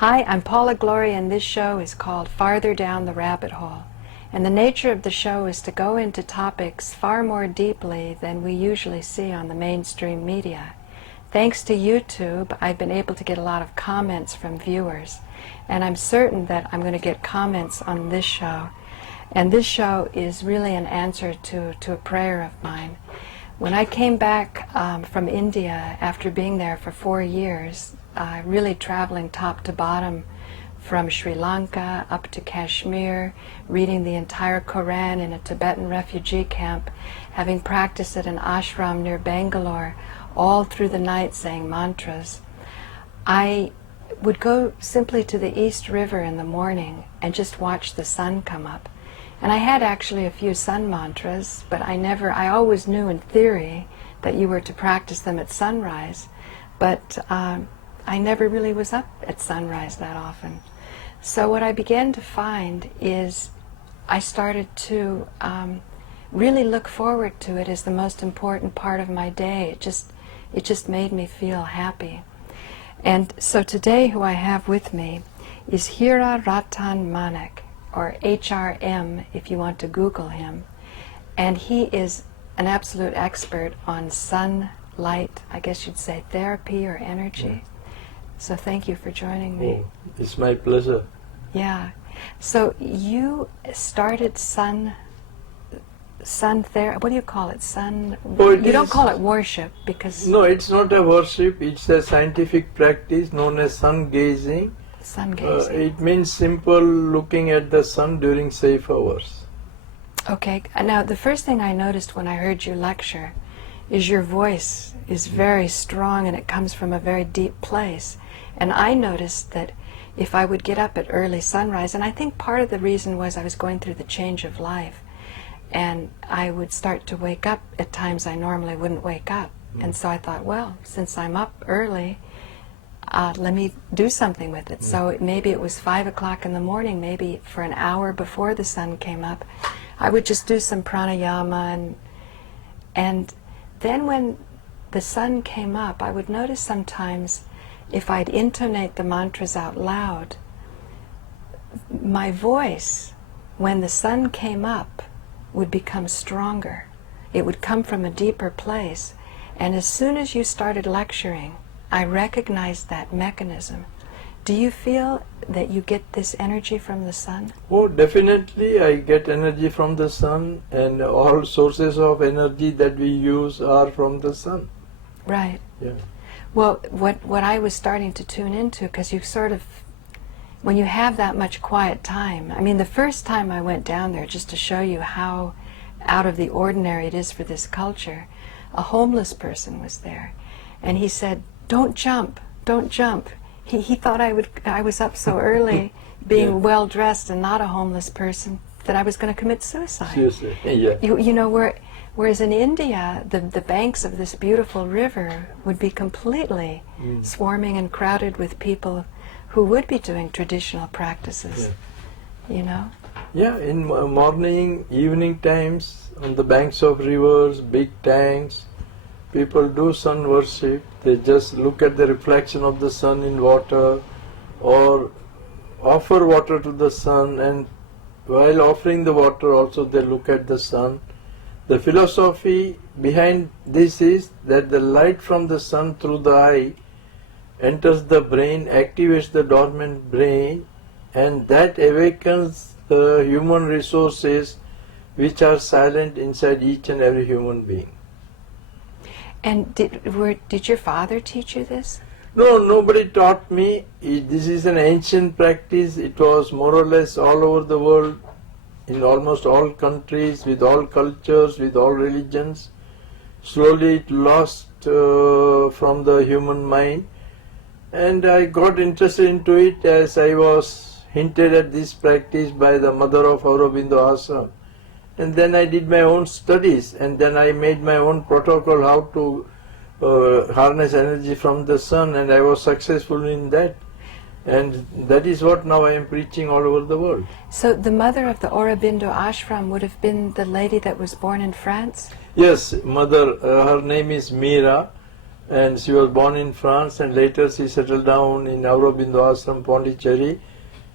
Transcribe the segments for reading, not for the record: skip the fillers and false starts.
Hi, I'm Paula Gloria, and this show is called Farther Down the Rabbit Hole. And the nature of the show is to go into topics far more deeply than we usually see on the mainstream media. Thanks to YouTube, I've been able to get a lot of comments from viewers, and I'm certain that I'm going to get comments on this show. And this show is really an answer to a prayer of mine. When I came back from India after being there for 4 years, really traveling top to bottom from Sri Lanka up to Kashmir, reading the entire Quran in a Tibetan refugee camp, having practiced at an ashram near Bangalore, all through the night saying mantras. I would go simply to the East River in the morning and just watch the sun come up. And I had actually a few sun mantras, but I always knew in theory that you were to practice them at sunrise, but I never really was up at sunrise that often. So what I began to find is I started to really look forward to it as the most important part of my day. It just made me feel happy. And so today who I have with me is Hira Ratan Manek, or HRM if you want to Google him. And he is an absolute expert on sunlight, I guess you'd say therapy or energy. So thank you for joining me. Oh, it's my pleasure. Yeah. So you started sun therapy. What do you call it? You don't call it worship because... No, it's not a worship. It's a scientific practice known as sun gazing. Sun gazing. It means simple looking at the sun during safe hours. Okay. Now, the first thing I noticed when I heard you lecture is your voice is very strong and it comes from a very deep place. And I noticed that if I would get up at early sunrise, and I think part of the reason was I was going through the change of life, and I would start to wake up at times I normally wouldn't wake up. And so I thought, well, since I'm up early, let me do something with it. So maybe it was 5 o'clock in the morning, maybe for an hour before the sun came up, I would just do some pranayama, and then when the sun came up, I would notice sometimes if I'd intonate the mantras out loud, my voice, when the sun came up, would become stronger. It would come from a deeper place. And as soon as you started lecturing, I recognized that mechanism. Do you feel that you get this energy from the sun? Oh, definitely I get energy from the sun, and all sources of energy that we use are from the sun. Right. Yeah. Well, what I was starting to tune into, because you sort of, when you have that much quiet time, I mean, the first time I went down there, just to show you how out of the ordinary it is for this culture, a homeless person was there, and he said, "Don't jump, don't jump." He thought I was up so early, being well dressed and not a homeless person, that I was going to commit suicide. Seriously. Yeah. You know, whereas in India, the banks of this beautiful river would be completely swarming and crowded with people who would be doing traditional practices, you know? Yeah, in morning, evening times, on the banks of rivers, big tanks, people do sun worship. They just look at the reflection of the sun in water or offer water to the sun, and while offering the water also they look at the sun. The philosophy behind this is that the light from the sun through the eye enters the brain, activates the dormant brain, and that awakens the human resources which are silent inside each and every human being. And did your father teach you this? No, nobody taught me. This is an ancient practice. It was more or less all over the world, in almost all countries, with all cultures, with all religions. Slowly it lost from the human mind, and I got interested into it as I was hinted at this practice by the mother of Aurobindo Ashram. And then I did my own studies, and then I made my own protocol how to harness energy from the sun, and I was successful in that. And that is what now I am preaching all over the world. So the mother of the Aurobindo Ashram would have been the lady that was born in France? Yes, mother, her name is Meera, and she was born in France, and later she settled down in Aurobindo Ashram, Pondicherry,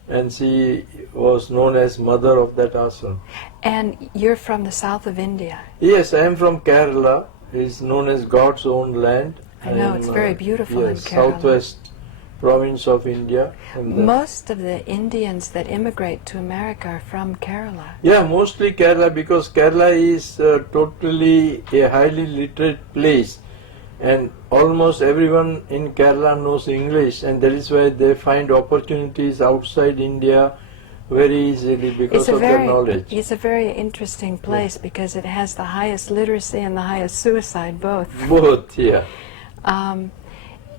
and she was known as mother of that ashram. And you're from the south of India. Yes, I am from Kerala. It's known as God's own land. I know, it's very beautiful in yes, Kerala. southwest province of India. And Most of the Indians that immigrate to America are from Kerala. yeah, mostly Kerala, because Kerala is totally a highly literate place, and almost everyone in Kerala knows English, and that is why they find opportunities outside India very easily because of their knowledge. It's a very interesting place because it has the highest literacy and the highest suicide both. Both, yeah.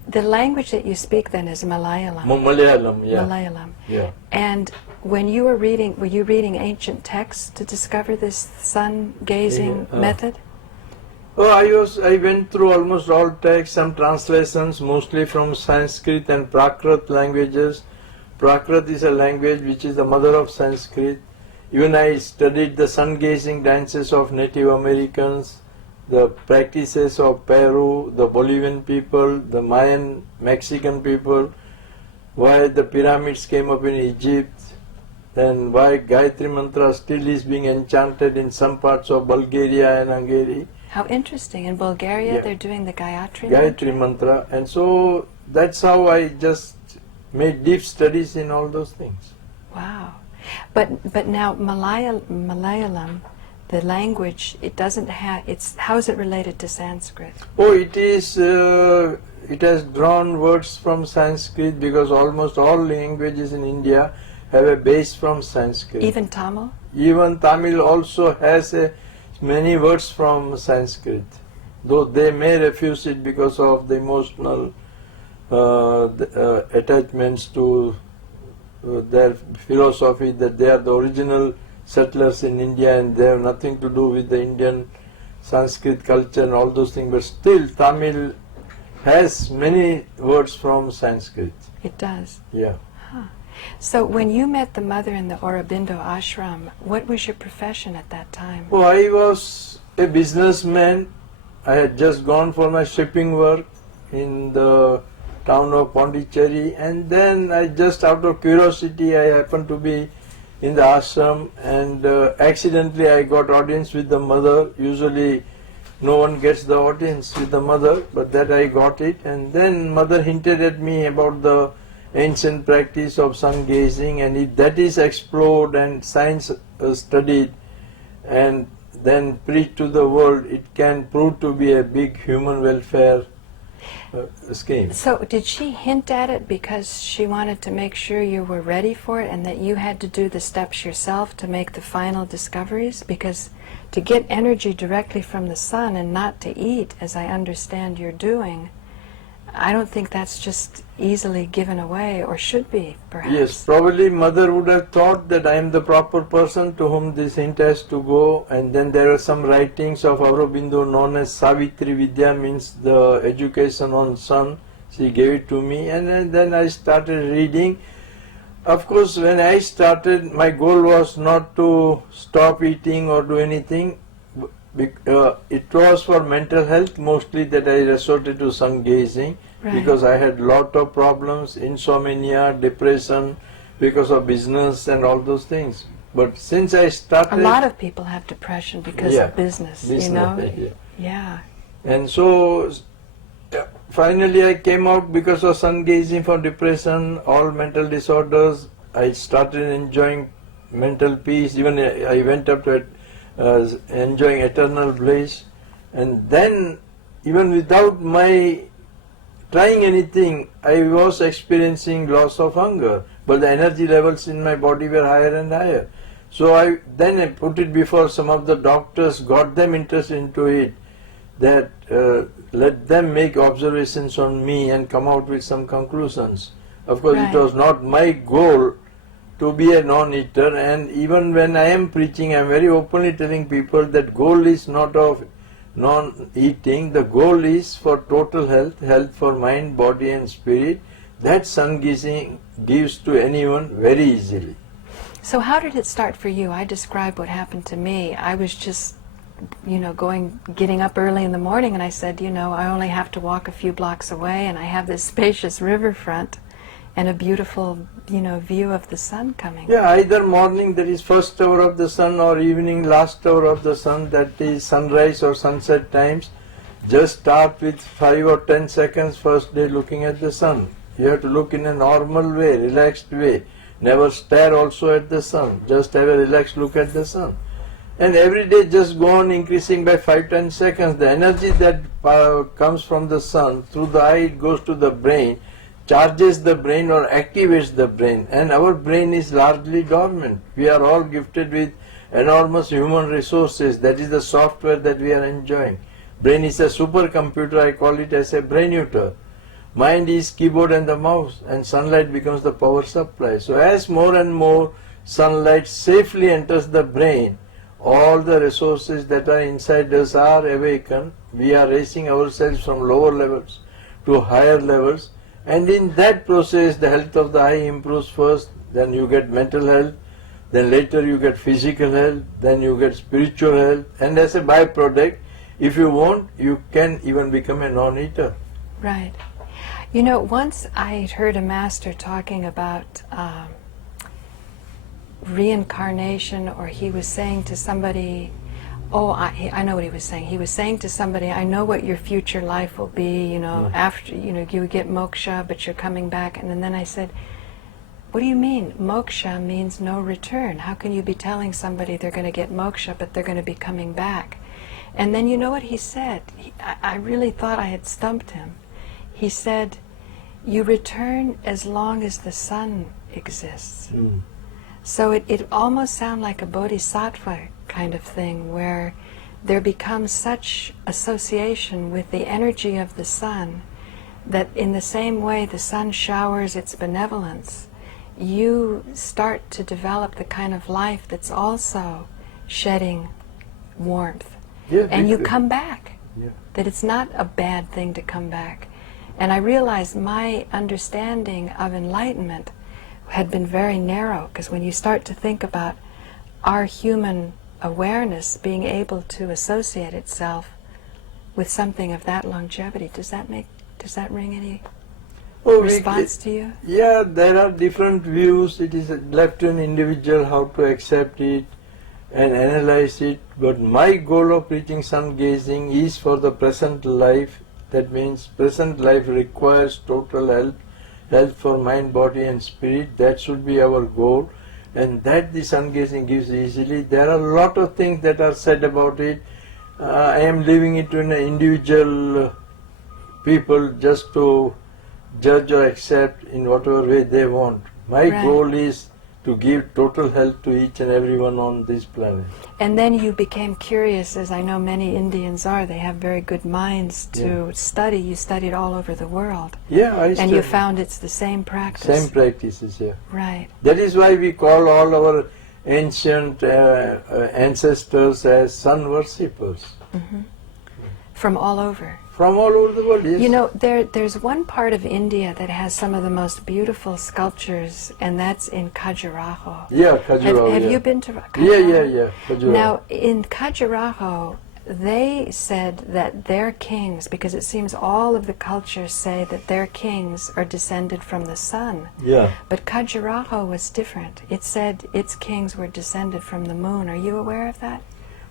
The language that you speak then is Malayalam. Malayalam, yeah. Malayalam. Yeah. And when you were you reading ancient texts to discover this sun-gazing method? Oh, I went through almost all texts, some translations, mostly from Sanskrit and Prakrit languages. Prakrit is a language which is the mother of Sanskrit. Even I studied the sun-gazing dances of Native Americans, the practices of Peru, the Bolivian people, the Mayan Mexican people, why the pyramids came up in Egypt, and why Gayatri Mantra still is being enchanted in some parts of Bulgaria and Hungary. How interesting. In Bulgaria, Yeah. they're doing the Gayatri Gayatri Mantra. And so that's how I just made deep studies in all those things. Wow. But now Malayalam, the language, it doesn't have, how is it related to Sanskrit? Oh, it is, it has drawn words from Sanskrit, because almost all languages in India have a base from Sanskrit. Even Tamil? Even Tamil also has many words from Sanskrit, though they may refuse it because of the emotional attachments to their philosophy that they are the original settlers in India and they have nothing to do with the Indian Sanskrit culture and all those things, but still Tamil has many words from Sanskrit. It does. Yeah. So when you met the mother in the Aurobindo ashram, what was your profession at that time? Oh, I was a businessman. I had just gone for my shipping work in the town of Pondicherry, and then I just out of curiosity I happened to be in the ashram, and accidentally I got audience with the mother. Usually no one gets the audience with the mother, but that I got it, and then mother hinted at me about the ancient practice of sun gazing, and if that is explored and science studied and then preached to the world, it can prove to be a big human welfare scheme. So did she hint at it because she wanted to make sure you were ready for it and that you had to do the steps yourself to make the final discoveries? Because to get energy directly from the sun and not to eat, as I understand you're doing, I don't think that's just easily given away, or should be, perhaps. Yes, probably mother would have thought that I am the proper person to whom this hint has to go, and then there are some writings of Aurobindo known as Savitri Vidya, means the education on sun. She gave it to me, and then I started reading. Of course, when I started, my goal was not to stop eating or do anything. It was for mental health mostly that I resorted to sun gazing, Right. because I had lot of problems, insomnia, depression, because of business and all those things. But since I started, A lot of people have depression because Yeah, of business, you business, know? yeah. Yeah. And so finally I came out because of sun gazing for depression, all mental disorders. I started enjoying mental peace. Even I went up to enjoying eternal bliss. And then, even without my trying anything, I was experiencing loss of hunger, but the energy levels in my body were higher and higher. So I put it before some of the doctors, got them interested into it, that let them make observations on me and come out with some conclusions. Of course, Right. it was not my goal to be a non-eater, and even when I am preaching, I am very openly telling people that goal is not of non-eating, the goal is for total health, health for mind, body and spirit. That sun gazing gives to anyone very easily. So how did it start for you? I described what happened to me. I was just getting up early in the morning, and I said, I only have to walk a few blocks away, and I have this spacious riverfront and a beautiful, view of the sun coming. Yeah, either morning that is first hour of the sun, or evening last hour of the sun, that is sunrise or sunset times. Just start with 5 or 10 seconds first day looking at the sun. You have to look in a normal way, relaxed way. Never stare also at the sun. Just have a relaxed look at the sun. And every day just go on increasing by 5-10 seconds. The energy that comes from the sun through the eye, it goes to the brain, charges the brain or activates the brain. And our brain is largely dormant. We are all gifted with enormous human resources. That is the software that we are enjoying. Brain is a supercomputer. I call it as a brainuter. Mind is keyboard and the mouse, and sunlight becomes the power supply. So as more and more sunlight safely enters the brain, all the resources that are inside us are awakened. We are raising ourselves from lower levels to higher levels, and in that process the health of the eye improves first, then you get mental health, then later you get physical health, then you get spiritual health, and as a byproduct, if you want, you can even become a non-eater. Right. Once I heard a master talking about reincarnation, or he was saying to somebody, I know what he was saying. He was saying to somebody, I know what your future life will be, after, you get moksha, but you're coming back. And then I said, what do you mean? Moksha means no return. How can you be telling somebody they're going to get moksha, but they're going to be coming back? And then you know what he said? I really thought I had stumped him. He said, you return as long as the sun exists. Mm. So it almost sounds like a bodhisattva kind of thing, where there becomes such association with the energy of the sun that in the same way the sun showers its benevolence, you start to develop the kind of life that's also shedding warmth. Yeah, and you come back. Yeah. That it's not a bad thing to come back. And I realized my understanding of enlightenment had been very narrow, because when you start to think about our human awareness being able to associate itself with something of that longevity, does that ring any response to you? Yeah, there are different views. It is left to an individual how to accept it and analyze it. But my goal of preaching sun gazing is for the present life. That means present life requires total health for mind, body and spirit. That should be our goal, and that the sun gazing gives easily. There are a lot of things that are said about it. I am leaving it to an individual people just to judge or accept in whatever way they want. My goal is to give total health to each and everyone on this planet. And then you became curious, as I know many Indians are. They have very good minds to study. You studied all over the world. Yeah, I studied. And you found it's the same practice. Same practices, yeah. Right. That is why we call all our ancient ancestors as sun worshippers. Mm-hmm. From all over. From all over the world, yes. There's one part of India that has some of the most beautiful sculptures, and that's in Khajuraho. Yeah, Khajuraho. Have you been to Khajuraho? Yeah, Khajuraho. Now, in Khajuraho, they said that their kings, because it seems all of the cultures say that their kings are descended from the sun. Yeah. But Khajuraho was different. It said its kings were descended from the moon. Are you aware of that?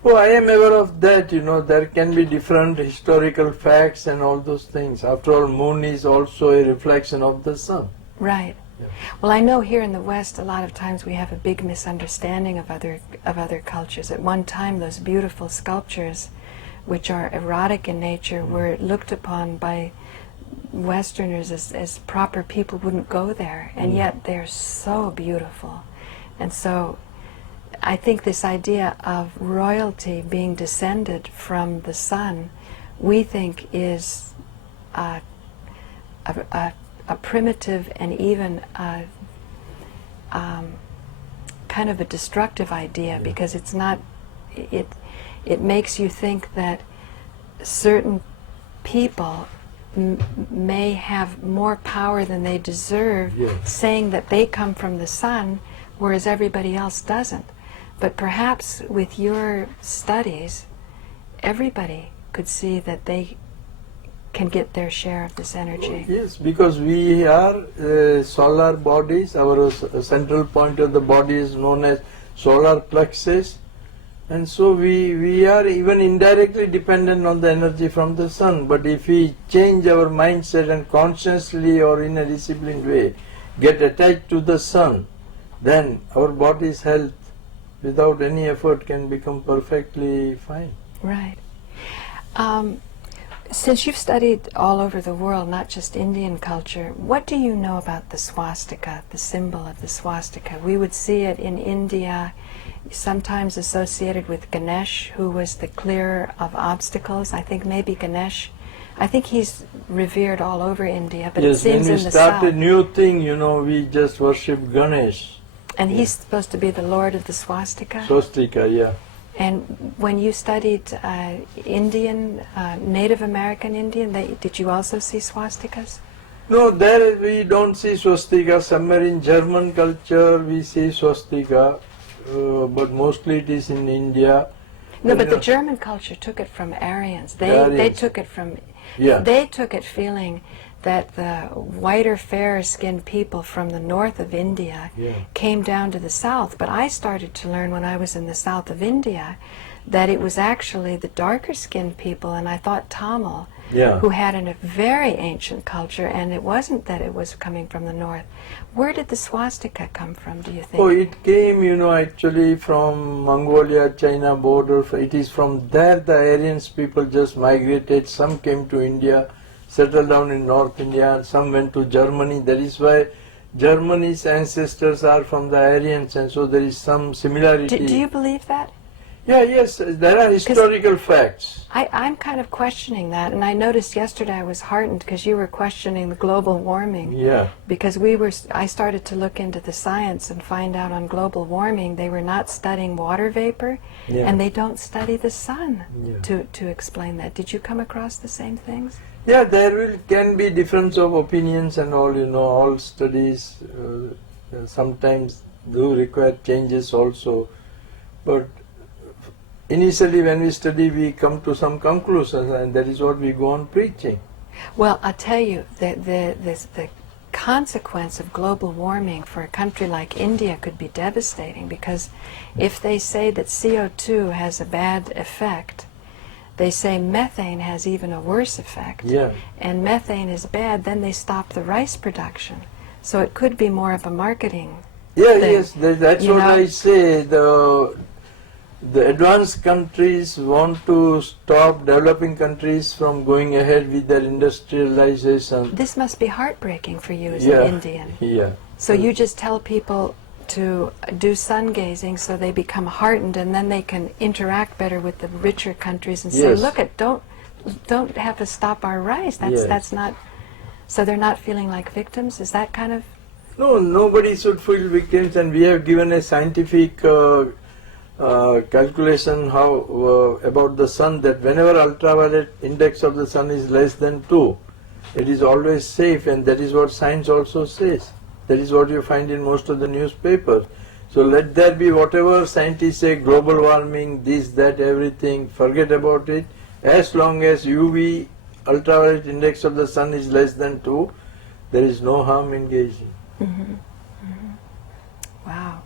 Oh, I am aware of that. There can be different historical facts and all those things. After all, moon is also a reflection of the sun. Right. Yeah. Well, I know here in the West, a lot of times we have a big misunderstanding of other cultures. At one time, those beautiful sculptures, which are erotic in nature, were looked upon by Westerners as proper people wouldn't go there, and yet they're so beautiful. And so I think this idea of royalty being descended from the sun, we think is a primitive and even kind of a destructive idea, because it's not. It makes you think that certain people may have more power than they deserve, saying that they come from the sun, whereas everybody else doesn't. But perhaps with your studies, everybody could see that they can get their share of this energy. Yes, because we are solar bodies. Our central point of the body is known as solar plexus, and so we are even indirectly dependent on the energy from the sun. But if we change our mindset and consciously or in a disciplined way get attached to the sun, then our body's health without any effort can become perfectly fine. Right. Since you've studied all over the world, not just Indian culture, what do you know about the swastika, the symbol of the swastika? We would see it in India, sometimes associated with Ganesh, who was the clearer of obstacles. I think maybe Ganesh, I think he's revered all over India, but Yes, it seems when in we the start a south. new thing, we just worship Ganesh. And he's supposed to be the lord of the swastika? Swastika, yeah. And when you studied Indian, Native American Indian, did you also see swastikas? No, there we don't see swastika. Somewhere in German culture we see swastika, but mostly it is in India. No, but the German culture took it from Aryans. They Aryans. took it from, Yeah. they took it feeling that the whiter, fairer-skinned people from the north of India Yeah. came down to the south. But I started to learn when I was in the south of India that it was actually the darker-skinned people, and I thought Tamil, Yeah. who had a very ancient culture, and it wasn't that it was coming from the north. Where did the swastika come from, do you think? Oh, it came, actually from Mongolia, China border. It is from there the Aryans people just migrated. Some came to India, settled down in North India, and some went to Germany. That is why Germany's ancestors are from the Aryans, and so there is some similarity. Do you believe that? Yeah, yes, there are historical facts. I'm kind of questioning that, and I noticed yesterday I was heartened because you were questioning the global warming. Yeah. Because I started to look into the science and find out on global warming they were not studying water vapor, Yeah. and they don't study the sun Yeah. to explain that. Did you come across the same things? Yeah, there can be difference of opinions and all, all studies sometimes do require changes also. But initially when we study, we come to some conclusions, and that is what we go on preaching. Well, I'll tell you, the consequence of global warming for a country like India could be devastating, because if they say that CO2 has a bad effect, they say methane has even a worse effect. Yeah. And methane is bad, then they stop the rice production. So it could be more of a marketing Yeah, thing. yes, that's what I say. The advanced countries want to stop developing countries from going ahead with their industrialization. This must be heartbreaking for you as Yeah. an Indian. Yeah. So you just tell people to do sun gazing so they become heartened, and then they can interact better with the richer countries and say, Yes. look, don't have to stop our rice. Yes. That's not. So they're not feeling like victims. Is that kind of? No, nobody should feel victims, and we have given a scientific calculation about the sun, that whenever ultraviolet index of the sun is less than 2, it is always safe, and that is what science also says. That is what you find in most of the newspapers. So let there be whatever scientists say, global warming, this, that, everything, forget about it. As long as UV ultraviolet index of the sun is less than 2, there is no harm engaging. Mm-hmm. Mm-hmm. Wow.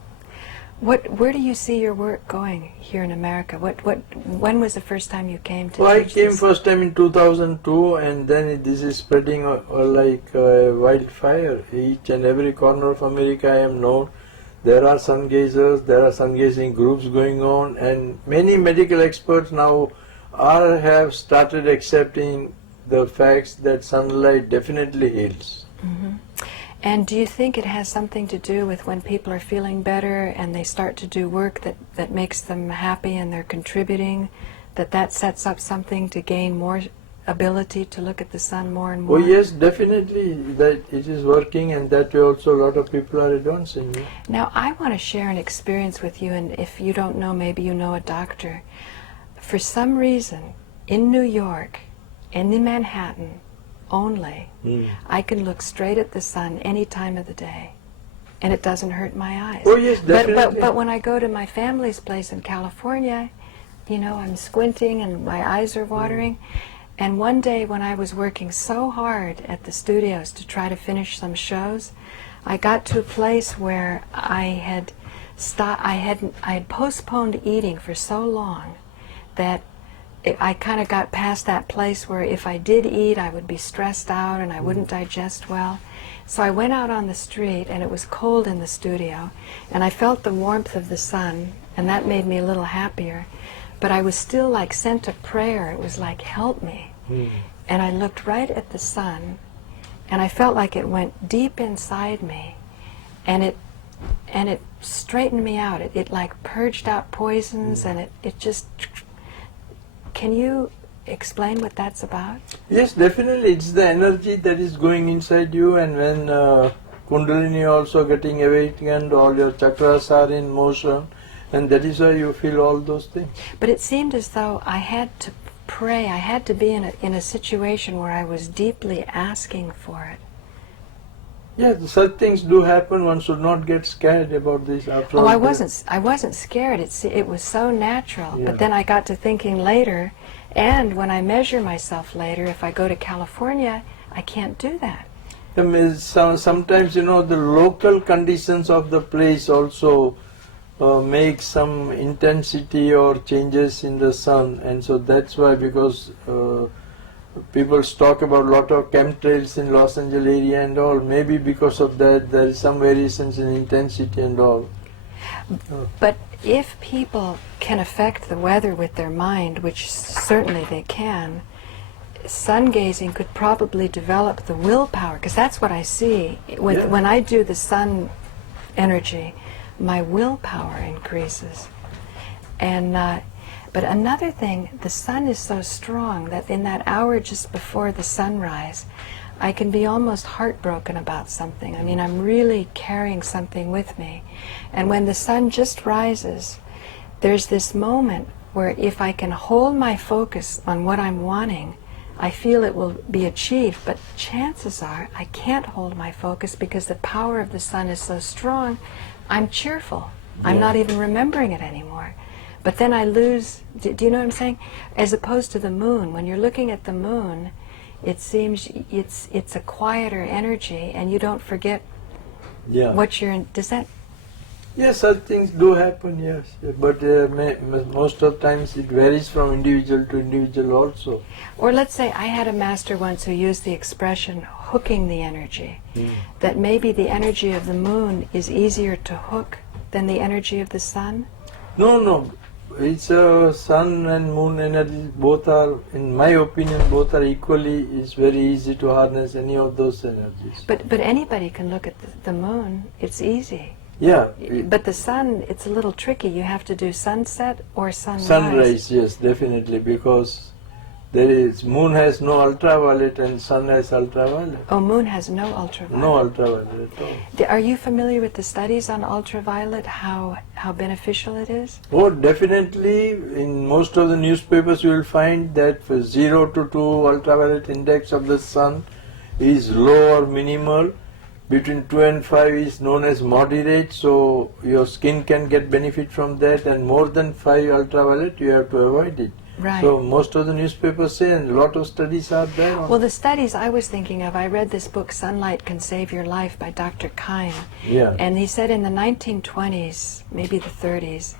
Where do you see your work going here in America? When was the first time you came to? Well, I teach came this? first time in 2002, and then this is spreading like wildfire. Each and every corner of America I am known. There are sun gazers, there are sun gazing groups going on, and many medical experts now have started accepting the facts that sunlight definitely heals. Mm-hmm. And do you think it has something to do with when people are feeling better and they start to do work that makes them happy and they're contributing, that sets up something to gain more ability to look at the sun more and more? Oh yes, definitely, that it is working, and that way also a lot of people are advancing. Yeah. Now I want to share an experience with you, and if you don't know, maybe you know a doctor. For some reason, in New York, in the Manhattan, only, I can look straight at the sun any time of the day, and it doesn't hurt my eyes. Oh yes, definitely. But when I go to my family's place in California, I'm squinting and my eyes are watering. And one day when I was working so hard at the studios to try to finish some shows, I got to a place where I had postponed eating for so long that I kind of got past that place where if I did eat, I would be stressed out and I wouldn't digest well. So I went out on the street, and it was cold in the studio, and I felt the warmth of the sun, and that made me a little happier. But I was still like sent a prayer. It was like, help me. And I looked right at the sun, and I felt like it went deep inside me, and it straightened me out. It like purged out poisons, and it just... Can you explain what that's about? Yes, definitely. It's the energy that is going inside you, and when Kundalini also getting awakened, all your chakras are in motion, and that is why you feel all those things. But it seemed as though I had to pray, I had to be in a situation where I was deeply asking for it. Yeah, such things do happen. One should not get scared about this. After all, I wasn't scared. It was so natural. Yeah. But then I got to thinking later, and when I measure myself later, if I go to California, I can't do that. Sometimes, the local conditions of the place also make some intensity or changes in the sun, and so that's why, because people talk about a lot of chemtrails in Los Angeles area and all. Maybe because of that, there is some variations in intensity and all. But if people can affect the weather with their mind, which certainly they can, sun gazing could probably develop the willpower, because that's what I see. When I do the sun energy, my willpower increases. And but another thing, the sun is so strong that in that hour just before the sunrise, I can be almost heartbroken about something. I mean, I'm really carrying something with me. And when the sun just rises, there's this moment where if I can hold my focus on what I'm wanting, I feel it will be achieved. But chances are I can't hold my focus because the power of the sun is so strong, I'm cheerful. I'm not even remembering it anymore. But then I lose, do you know what I'm saying? As opposed to the moon, when you're looking at the moon, it seems it's a quieter energy, and you don't forget what you're in. Does that? Yes, such things do happen, yes. But most of the times it varies from individual to individual also. Or let's say I had a master once who used the expression hooking the energy. That maybe the energy of the moon is easier to hook than the energy of the sun? No. It's sun and moon energy, both are, in my opinion, both are equally, it's very easy to harness any of those energies. But anybody can look at the moon, it's easy. Yeah. But the sun, it's a little tricky. You have to do sunset or sunrise. Sunrise, yes, definitely, because moon has no ultraviolet and sun has ultraviolet. Oh, moon has no ultraviolet. No ultraviolet at all. Are you familiar with the studies on ultraviolet, how beneficial it is? Oh, definitely. In most of the newspapers you will find that for 0 to 2 ultraviolet index of the sun is low or minimal. Between 2 and 5 is known as moderate, so your skin can get benefit from that, and more than 5 ultraviolet you have to avoid it. Right. So most of the newspapers say, and a lot of studies are there. Well, the studies I was thinking of, I read this book, Sunlight Can Save Your Life by Dr. Keim. Yeah. And he said in the 1920s, maybe the 30s,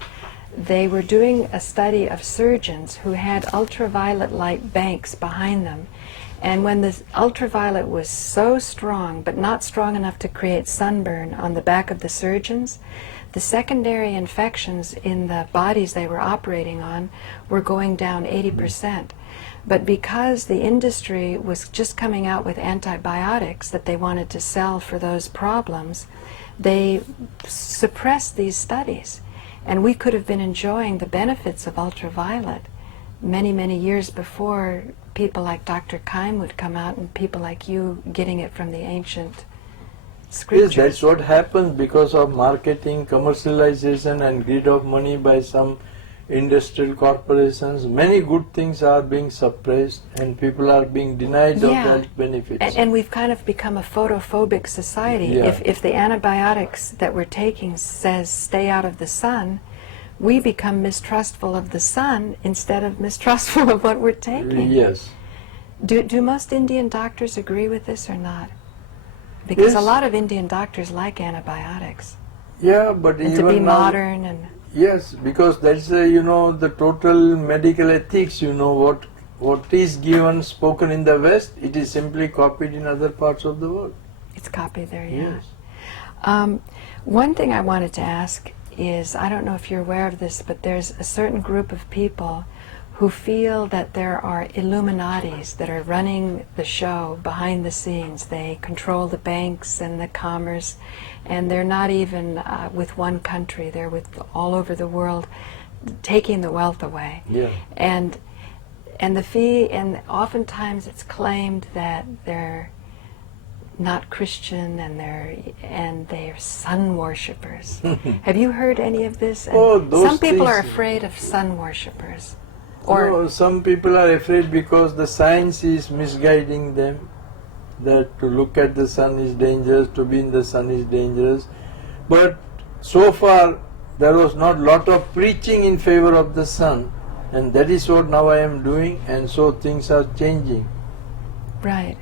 they were doing a study of surgeons who had ultraviolet light banks behind them. And when the ultraviolet was so strong, but not strong enough to create sunburn on the back of the surgeons, the secondary infections in the bodies they were operating on were going down 80%. But because the industry was just coming out with antibiotics that they wanted to sell for those problems, they suppressed these studies. And we could have been enjoying the benefits of ultraviolet many, many years before people like Dr. Keim would come out and people like you getting it from the ancient scriptures. Yes, that's what happens because of marketing, commercialization and greed of money by some industrial corporations. Many good things are being suppressed and people are being denied of the health benefits. And we've kind of become a photophobic society. Yeah. If the antibiotics that we're taking says stay out of the sun, we become mistrustful of the sun instead of mistrustful of what we're taking. Yes. Do most Indian doctors agree with this or not? Because Yes. a lot of Indian doctors like antibiotics. Yeah, but And even to be now, modern and... yes, because that's the total medical ethics. What is given, spoken in the West, it is simply copied in other parts of the world. It's copied there, yeah. Yes. One thing I wanted to ask is, I don't know if you're aware of this, but there's a certain group of people who feel that there are Illuminatis that are running the show behind the scenes. They control the banks and the commerce, and they're not even with one country. They're with all over the world, taking the wealth away. Yeah. And oftentimes it's claimed that they're not Christian and they're sun worshippers. Have you heard any of this? And Oh, those some people are things- afraid of sun worshippers. No, some people are afraid because the science is misguiding them, that to look at the sun is dangerous, to be in the sun is dangerous. But so far there was not lot of preaching in favor of the sun, and that is what now I am doing, and so things are changing. Right.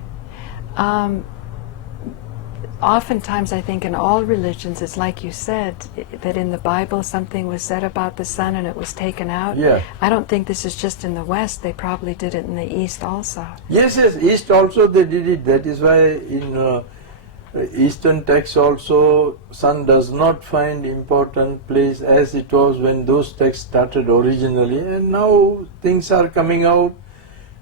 Oftentimes I think in all religions it's like you said, that in the Bible something was said about the sun and it was taken out. Yeah. I don't think this is just in the West. They probably did it in the East also. Yes, East also they did it. That is why in Eastern texts also sun does not find important place as it was when those texts started originally, and now things are coming out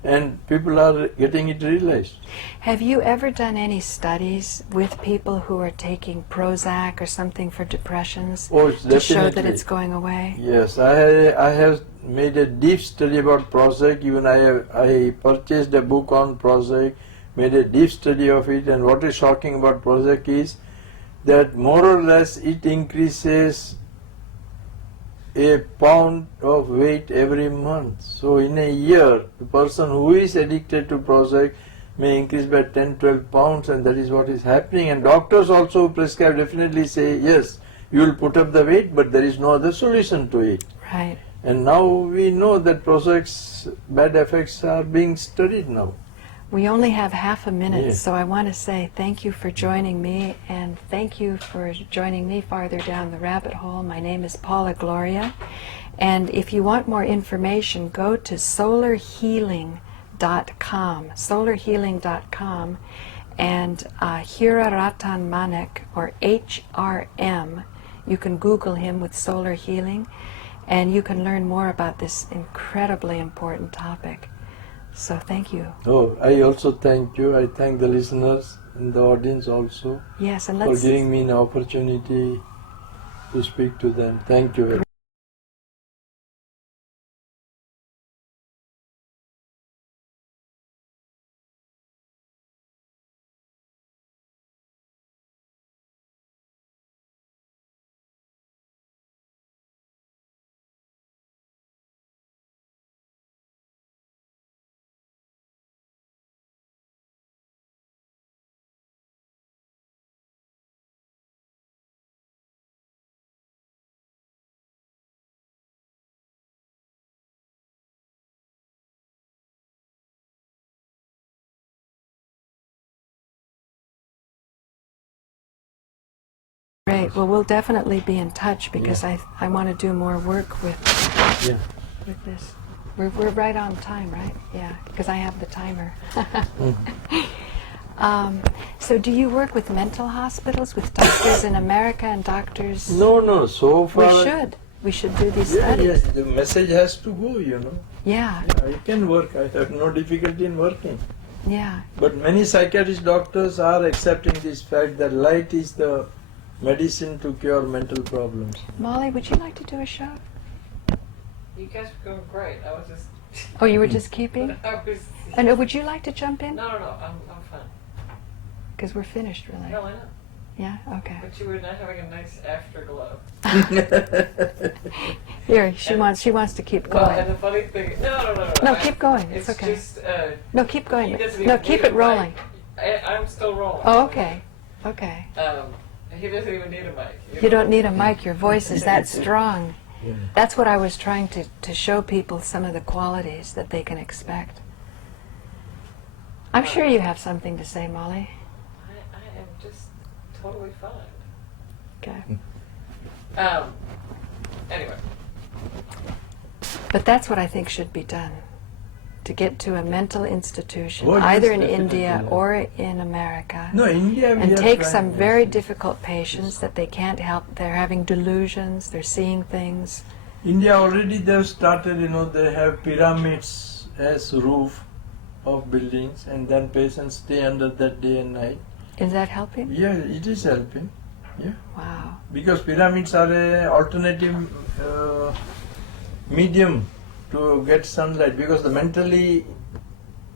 and people are getting it realized. Have you ever done any studies with people who are taking Prozac or something for depressions Oh, it's to show that definitely. it's going away? Yes, I have made a deep study about Prozac. Even I purchased a book on Prozac, made a deep study of it, and what is shocking about Prozac is that more or less it increases a pound of weight every month. So in a year, the person who is addicted to Prozac may increase by 10-12 pounds, and that is what is happening. And doctors also prescribe, definitely say, yes, you will put up the weight, but there is no other solution to it. Right. And now we know that Prozac's bad effects are being studied now. We only have half a minute, Yes. so I want to say thank you for joining me, and thank you for joining me farther down the rabbit hole. My name is Paula Gloria, and if you want more information, go to solarhealing.com, and Hira Ratan Manek, or HRM, you can Google him with solar healing, and you can learn more about this incredibly important topic. So thank you. Oh, I also thank you. I thank the listeners and the audience also Yes, and for let's... giving me an opportunity to speak to them. Thank you very much. Great. Well, we'll definitely be in touch because I want to do more work with Yeah. this. We're right on time, right? Yeah, because I have the timer. So do you work with mental hospitals, with doctors in America and doctors? No, so far. We should do these Yeah, studies. the message has to go, Yeah, I can work. I have no difficulty in working. yeah. But many psychiatrist doctors are accepting this fact that light is the medicine to cure mental problems. Molly, would you like to do a show? You guys were going great. I was just. Oh, you were just keeping? I was. And would you like to jump in? No. I'm fine. Because we're finished, really. No, I know. Yeah. Okay. But you were not having a nice afterglow. Here, she wants to keep Well, going. and the funny thing. No. No, keep going. It's okay. Just. No, keep going. He doesn't No, even keep need it a rolling. mic. I'm still rolling. Oh, okay. Okay. He doesn't even need a mic. You don't need a mic. Your voice is that strong. Yeah. That's what I was trying to show people, some of the qualities that they can expect. I'm sure you have something to say, Molly. I am just totally fine. Okay. Anyway. But that's what I think should be done, to get to a mental institution, Oh, yes, either in definitely, India yeah. or in America, No, India we and are take trying, some yes, very yes. difficult patients that they can't help. They're having delusions, they're seeing things. India already they've started, they have pyramids as roof of buildings, and then patients stay under that day and night. Is that helping? Yeah, it is helping. Yeah, Wow. because pyramids are a alternative medium to get sunlight. Because the mentally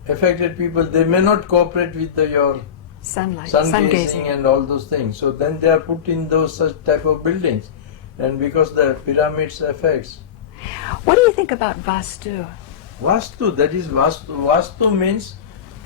affected people, they may not cooperate with your Sunlight, sun sun gazing gazing. and all those things. So then they are put in those such type of buildings, and because the pyramids affects. What do you think about Vastu? Vastu, that is Vastu. Vastu means,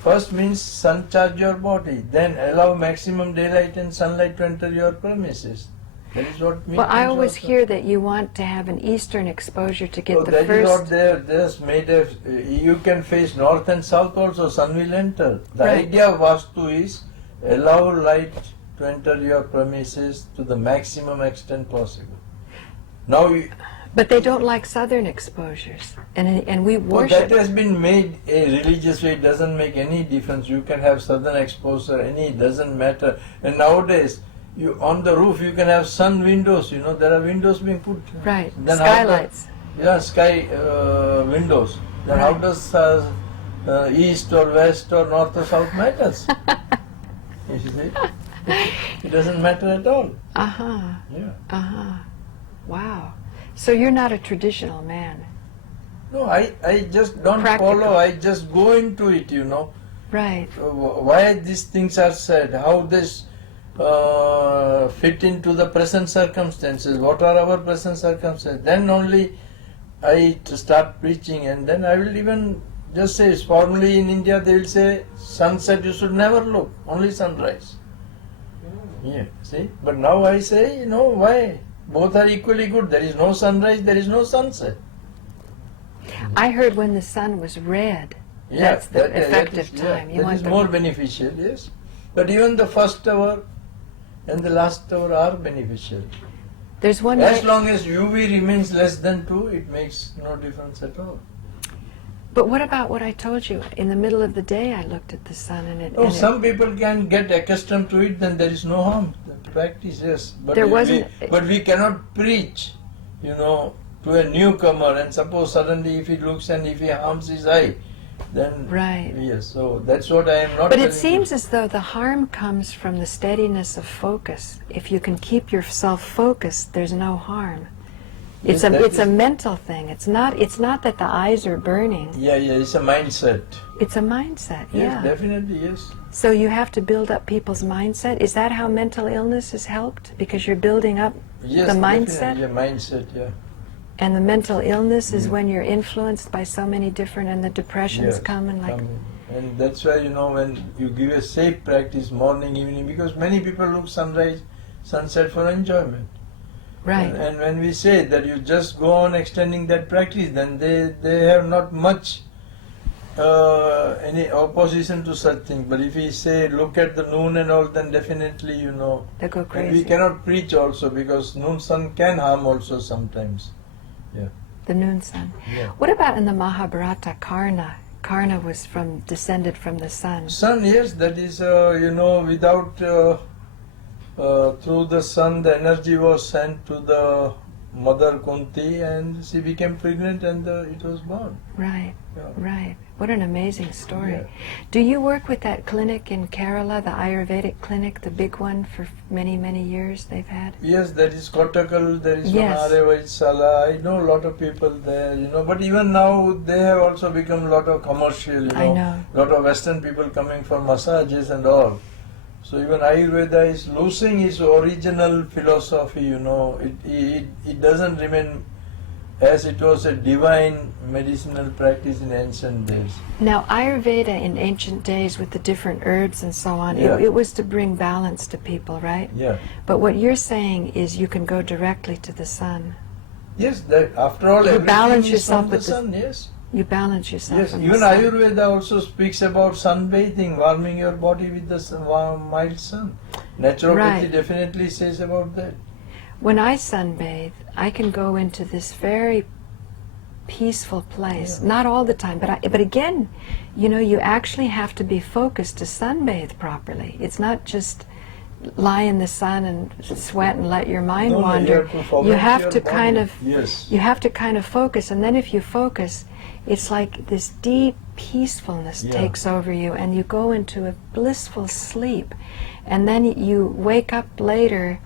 first means sun charge your body, then allow maximum daylight and sunlight to enter your premises. That is what means. Well, I always hear that you want to have an eastern exposure to get the that is what first. they're just made of. You can face north and south also, sun will enter. The Right. idea of Vastu is allow light to enter your premises to the maximum extent possible. Now, But they don't like southern exposures, and we well, worship. that has been made a religious way. It doesn't make any difference. You can have southern exposure, it doesn't matter. And nowadays, you on the roof you can have sun windows. There are windows being put. Right, Then how the- skylights. Yeah, sky windows. Then how Right. does east or west or north or south matters? You see, it doesn't matter at all. Uh-huh, Yeah. uh-huh. Wow. So you're not a traditional man. No, I just don't Practical. follow. I just go into it. Right. Why these things are said, how this fit into the present circumstances, what are our present circumstances. Then only I start preaching, and then I will even just say, formally in India they will say, sunset you should never look, only sunrise. Yeah, see? But now I say, why? Both are equally good. There is no sunrise, there is no sunset. I heard when the sun was red, Yeah, that's the effective time. You that want is the- more beneficial, yes. But even the first hour and the last hour are beneficial. There's one As night- long as UV remains less than 2, it makes no difference at all. But what about what I told you? In the middle of the day I looked at the sun and it... Oh, and it- some people can get accustomed to it, then there is no harm. The practice, yes. But There we- wasn't- but we cannot preach, to a newcomer, and suppose suddenly if he looks and if he harms his eye, then Right. yes. So that's what I am not. But it telling seems you. as though the harm comes from the steadiness of focus. If you can keep yourself focused, there's no harm. Yes, that It's a is- mental thing. It's not that the eyes are burning. Yeah, it's a mindset. It's a mindset. Yes, Yeah. definitely, yes. So you have to build up people's mindset. Is that how mental illness is helped? Because you're building up Yes, the definitely, mindset? yeah, mindset, yeah. And the mental illness is Mm. when you're influenced by so many different, and the depressions Yes, come and like... come in. And that's why, when you give a safe practice, morning, evening, because many people look sunrise, sunset for enjoyment. Right. And when we say that you just go on extending that practice, then they have not much any opposition to such things. But if we say look at the noon and all, then definitely They go and crazy. we cannot preach also, because noon sun can harm also sometimes. The noon sun. Yeah. What about in the Mahabharata, Karna? Karna was descended from the sun. Sun, yes, that is without through the sun the energy was sent to the mother Kunti, and she became pregnant, and it was born. Right, Yeah. right. What an amazing story. Yeah. Do you work with that clinic in Kerala, the Ayurvedic clinic, the big one for many, many years they've had? Yes, there is Kottakkal, there is Yes. one Arevaidsala. I know a lot of people there, but even now they have also become a lot of commercial, I know. lot of Western people coming for massages and all. So even Ayurveda is losing its original philosophy, it doesn't remain as it was a divine medicinal practice in ancient days. Now, Ayurveda in ancient days with the different herbs and so on, Yeah. it was to bring balance to people, right? Yeah. But what you're saying is you can go directly to the sun. Yes, that after all, You balance everything is yourself from the with the- sun, yes. You balance yourself. Yes, from the even sun. Ayurveda also speaks about sunbathing, warming your body with the mild sun. Naturopathy Right. definitely says about that. When I sunbathe, I can go into this very peaceful place. Yeah. Not all the time, but again, you know, you actually have to be focused to sunbathe properly. It's not just lie in the sun and sweat and let your mind No, wander. you have to foment You have your to kind body. of Yes. you have to kind of focus, and then if you focus, it's like this deep peacefulness Yeah. takes over you, and you go into a blissful sleep, and then you wake up later.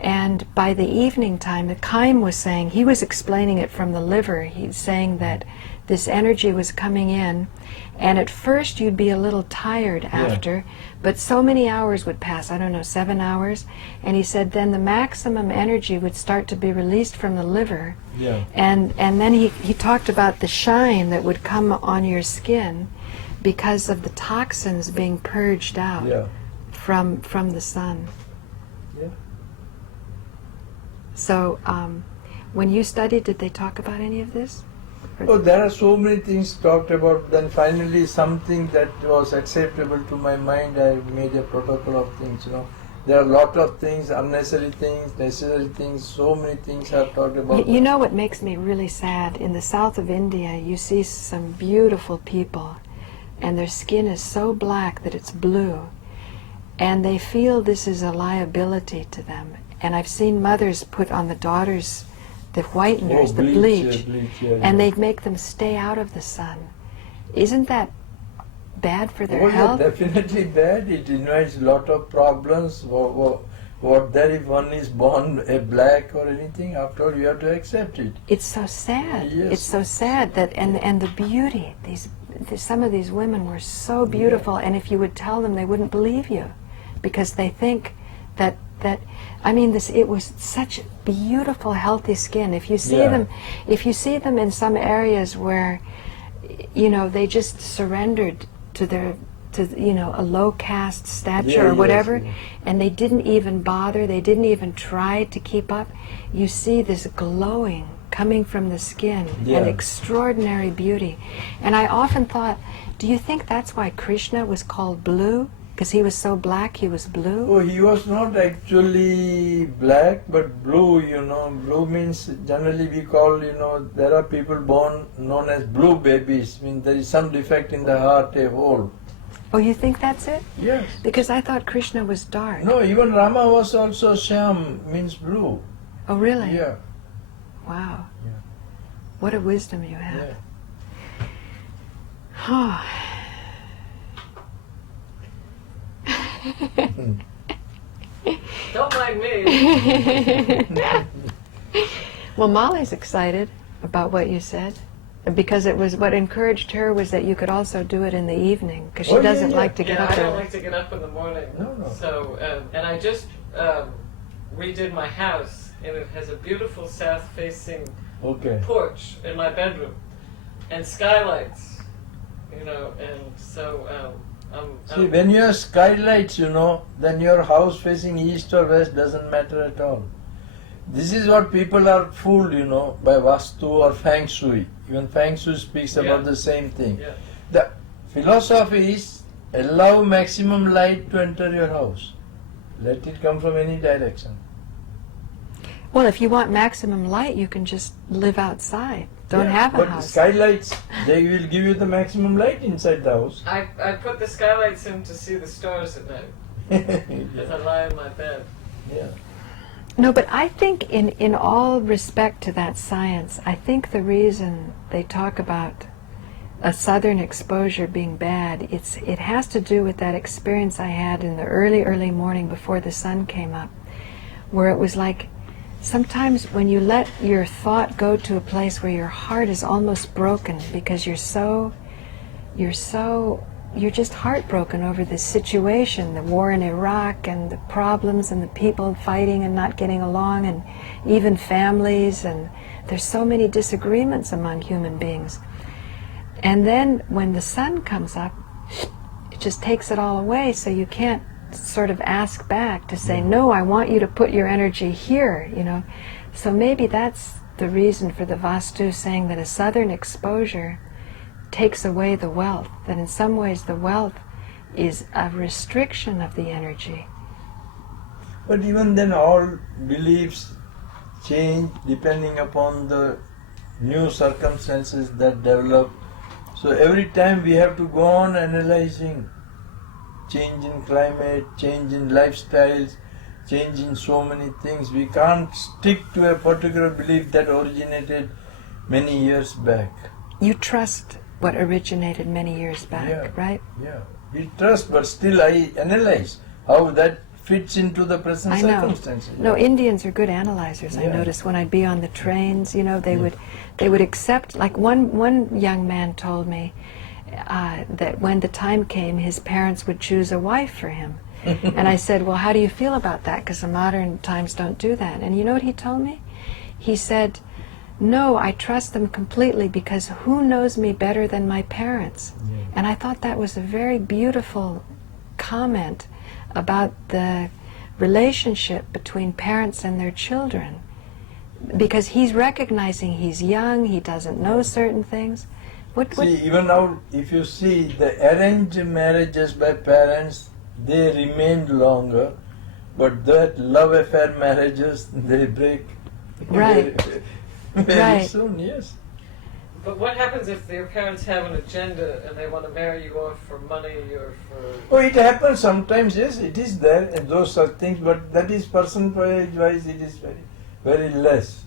And by the evening time, the Chaim was saying, he was explaining it from the liver. He's saying that this energy was coming in, and at first you'd be a little tired after, but so many hours would pass, I don't know, 7 hours, and he said then the maximum energy would start to be released from the liver, Yeah. and then he talked about the shine that would come on your skin because of the toxins being purged out Yeah. from the sun. Yeah. So, when you studied, did they talk about any of this? Oh, there are so many things talked about. Then finally, something that was acceptable to my mind, I made a protocol of things. You know, there are a lot of things, unnecessary things, necessary things. So many things are talked about. You know what makes me really sad? In the south of India, you see some beautiful people, and their skin is so black that it's blue, and they feel this is a liability to them. And I've seen mothers put on the daughters the whiteners, the bleach, and they'd make them stay out of the sun. Isn't that bad for their Oh, health? yeah, definitely bad. It invites a lot of problems. What there if one is born a black or anything? After all, you have to accept it. It's so sad. Yes. It's so sad that and the beauty. Some of these women were so beautiful, and if you would tell them, they wouldn't believe you, because they think that I mean it was such beautiful, healthy skin. If you see them in some areas where, you know, they just surrendered to a low caste stature or whatever, and they didn't even bother, they didn't even try to keep up, you see this glowing coming from the skin and extraordinary beauty. And I often thought, do you think that's why Krishna was called blue? Because he was so black, he was blue? Oh, he was not actually black, but blue, you know. Blue means, generally we call, you know, there are people born known as blue babies. I mean, there is some defect in the heart, a hole. Oh, you think that's it? Yes. Because I thought Krishna was dark. No, even Rama was also Shyam, means blue. Oh, really? Yeah. Wow. Yeah. What a wisdom you have. Yeah. Oh. Don't mind me. Well, Molly's excited about what you said, because it was what encouraged her was that you could also do it in the evening, because she Oh, yeah, doesn't yeah. like to get Yeah, up I don't early. like to get up in the morning. No. So, and I just redid my house, and it has a beautiful south-facing Okay. porch in my bedroom, and skylights, you know, and so See, when you have skylights, you know, then your house facing east or west doesn't matter at all. This is what people are fooled, you know, by Vastu or Feng Shui. Even Feng Shui speaks about the same thing. Yeah. The philosophy is allow maximum light to enter your house. Let it come from any direction. Well, if you want maximum light, you can just live outside. Don't have a but house. Skylights, they will give you the maximum light inside the house. I put the skylights in to see the stars at night as I lie in my bed. Yeah. No, but I think in all respect to that science, I think the reason they talk about a southern exposure being bad, it has to do with that experience I had in the early morning before the sun came up, where it was like sometimes when you let your thought go to a place where your heart is almost broken because you're just heartbroken over this situation, the war in Iraq and the problems and the people fighting and not getting along, and even families, and there's so many disagreements among human beings. And then when the sun comes up, it just takes it all away, so you can't sort of ask back to say, no, I want you to put your energy here, you know. So maybe that's the reason for the Vastu saying that a southern exposure takes away the wealth, that in some ways the wealth is a restriction of the energy. But even then all beliefs change depending upon the new circumstances that develop. So every time we have to go on analyzing change in climate, change in lifestyles, change in so many things. We can't stick to a particular belief that originated many years back. You trust what originated many years back, Yeah. right? Yeah, we trust, but still I analyze how that fits into the present I know. circumstances. No, Indians are good analyzers. I Yeah. noticed when I'd be on the trains, you know, they Yeah. would accept. Like one young man told me that when the time came, his parents would choose a wife for him, and I said, "Well, how do you feel about that? Because the modern times don't do that." And you know what he told me? He said, "No, I trust them completely because who knows me better than my parents?" Yeah. And I thought that was a very beautiful comment about the relationship between parents and their children, because he's recognizing he's young, he doesn't know certain things. What See, even now, if you see the arranged marriages by parents, they remain longer, but that love affair marriages, they break Right. very Right. soon, yes. But what happens if your parents have an agenda and they want to marry you off for money or for... Oh, it happens sometimes, yes, it is there, and those are things, but that is percentage-wise, it is very, very less.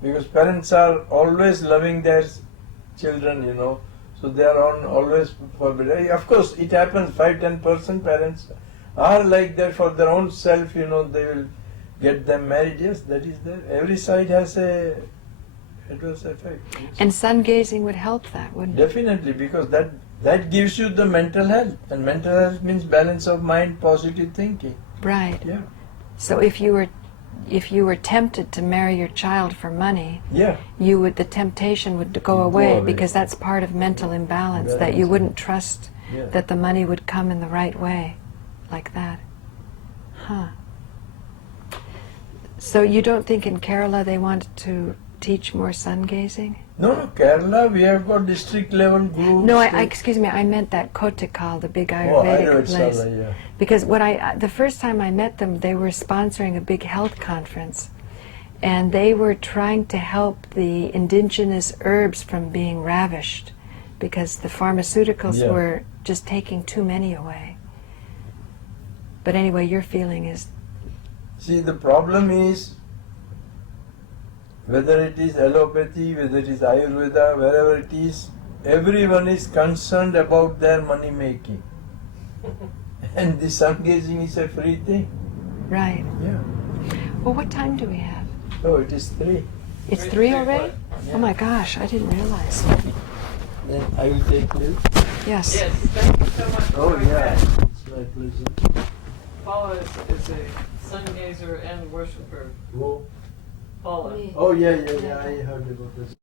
Because parents are always loving their children, you know, so they are on always forbidden. Of course, it happens, 5-10% parents are like that for their own self, you know, they will get them married, yes, that is there. Every side has a adverse effect. Yes. And sun gazing would help that, wouldn't it? Definitely, because that gives you the mental health, and mental health means balance of mind, positive thinking. Right. Yeah. So if you were tempted to marry your child for money, Yeah. the temptation would go away, because that's part of mental imbalance, that you Balance. wouldn't trust Yeah. that the money would come in the right way, like that. Huh. So you don't think in Kerala they want to teach more sun gazing? No, Kerala, we have got district level groups. No, excuse me, I meant that Kotikal, the big Oh, Ayurvedic place. Ayurveda, yeah. Because the first time I met them, they were sponsoring a big health conference, and they were trying to help the indigenous herbs from being ravished, because the pharmaceuticals Yeah. were just taking too many away. But anyway, your feeling is, See, the problem is whether it is allopathy, whether it is Ayurveda, wherever it is, everyone is concerned about their money making. And the sun gazing is a free thing. right. Yeah. Well, what time do we have? Oh, it is 3. It's 3 3 already? Yeah. Oh my gosh, I didn't realize. Then I will take leave. Yes. Yes, thank you so much. Oh, for yeah. that. It's my pleasure. Paula is a sun gazer and worshiper. Oh, Paula. yeah, I heard about this.